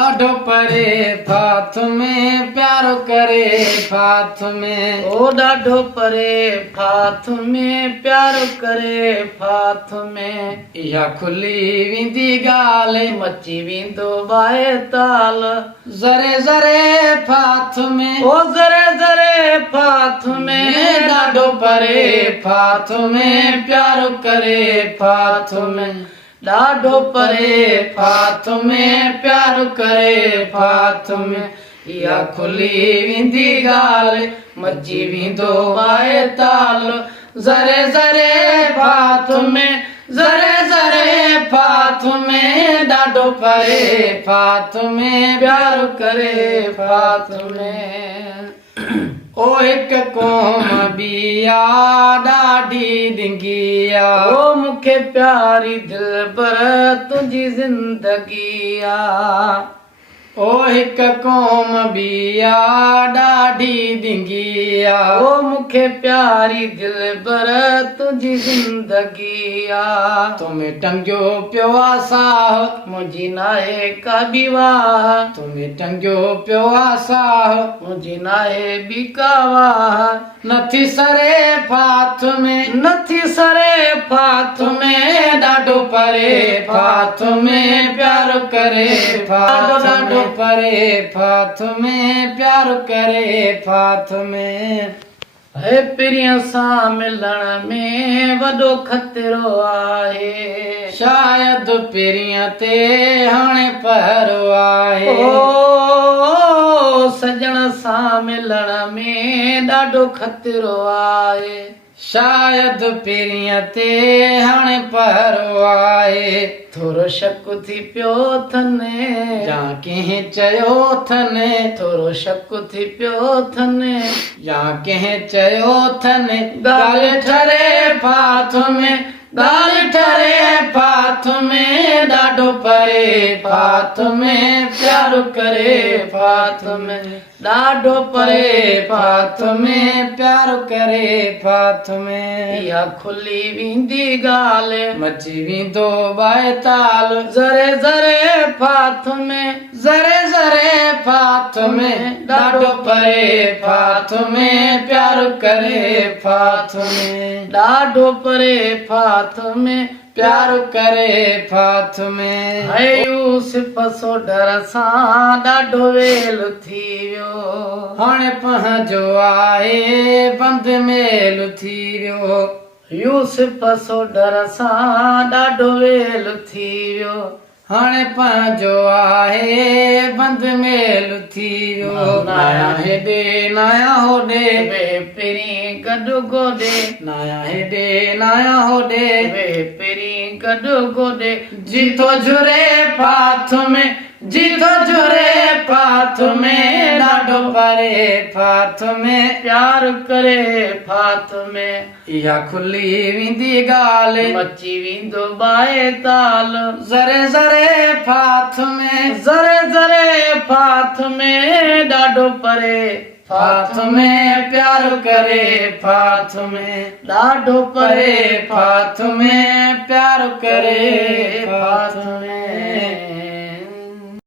ॾाढो परे फाथ में प्यारो करे फाथ में ओ ॾाढो परे फाथ में प्यारो करे फाथ में इहा खुली वेंदी ॻाल्हि मची वेंदो बाए ताल ज़रे ज़रे फाथ में ओ ज़रे ज़रे फाथ में ॾाढो परे फाथ में प्यारो करे फाथ में ॾाढो परे फाथ में प्यार करे फाथ में इहा खुली वेंदी ॻाल्हि मची वेंदो बाए ताल ज़रे ज़रे फाथ में ज़रे ज़रे फाथ में ॾाढो परे फाथ में प्यार करे फाथ में ओ हिक क़ौम बिया ॾाढी ॾिंगी आ ओ मूंखे प्यारी दिलबर तुंहिंजी ज़िंदगी आ ओ हिक क़ौम बिया ॾाढी ॾिंगी आ ओ मूंखे प्यारी दिलबर तुंहिंजी ज़िंदगी आ तुम्हें टंगियो पियो आ साह मुंहिंजी नाहे का बि वाह तुम्हें टंगियो पियो आ साह मुंहिंजी नाहे बि का वाह नथी सरे फाथ में नथी सरे फाथ में ॾाढो परे फाथ में प्यार करे फाथ ॾाढो परे फाथ में प्यार करे फाथ में हे पिरीअ सां मिलण में वॾो ख़तरो आहे शायदि पिरीअ ते हाणे पहरो आहे ओ सजण सां मिलण में ॾाढो ख़तरो आहे शायदि पिरीअ ते हाणे पहरो आहे थोरो शक थी पियो थने या कंहिं चयो थने थोरो शक थी पियो थने या कंहिं चयो थने ॻाल्हि ठरे फाथ में ॻाल्हि ठरे फाथ में ॾाढो परे फाथ में प्यार करे फाथ में ॾाढो परे फाथ में प्यार करे फाथ में इहा खुली वेंदी ॻाल्हि मची वेंदो बाए ताल ज़रे ज़रे फाथ में ज़रे ज़रे फाथ में ॾाढो परे फाथ में प्यार करे फाथ में ॾाढो परे फाथ में प्यार करे फाथ में है यूसुफ सोडर सां ॾाढो वेल थी वियो हाणे पंहिंजो आहे बंद मेल थी वियो यूसुफ सोडर सां ॾाढो वेल थी वियो हाणे पंहिंजो आहे बंद मेल थी वियो नाया हेॾे नाया होॾे वे पिरी गॾु गोॾे नाया हेॾे नाया होॾे वे पिरी गॾु गोॾे जी थो जुरे फाथ में जी थो जुरे फाथ में ॾाढो परे फाथ में प्यार करे फाथ में इहा खुली वेंदी ॻाल्हि मची वेंदो बाए ताल ज़रे ज़रे फाथ में ज़रे ज़रे फाथ में ॾाढो परे फाथ में प्यार करे फाथ में ॾाढो परे फाथ में प्यार करे फाथ में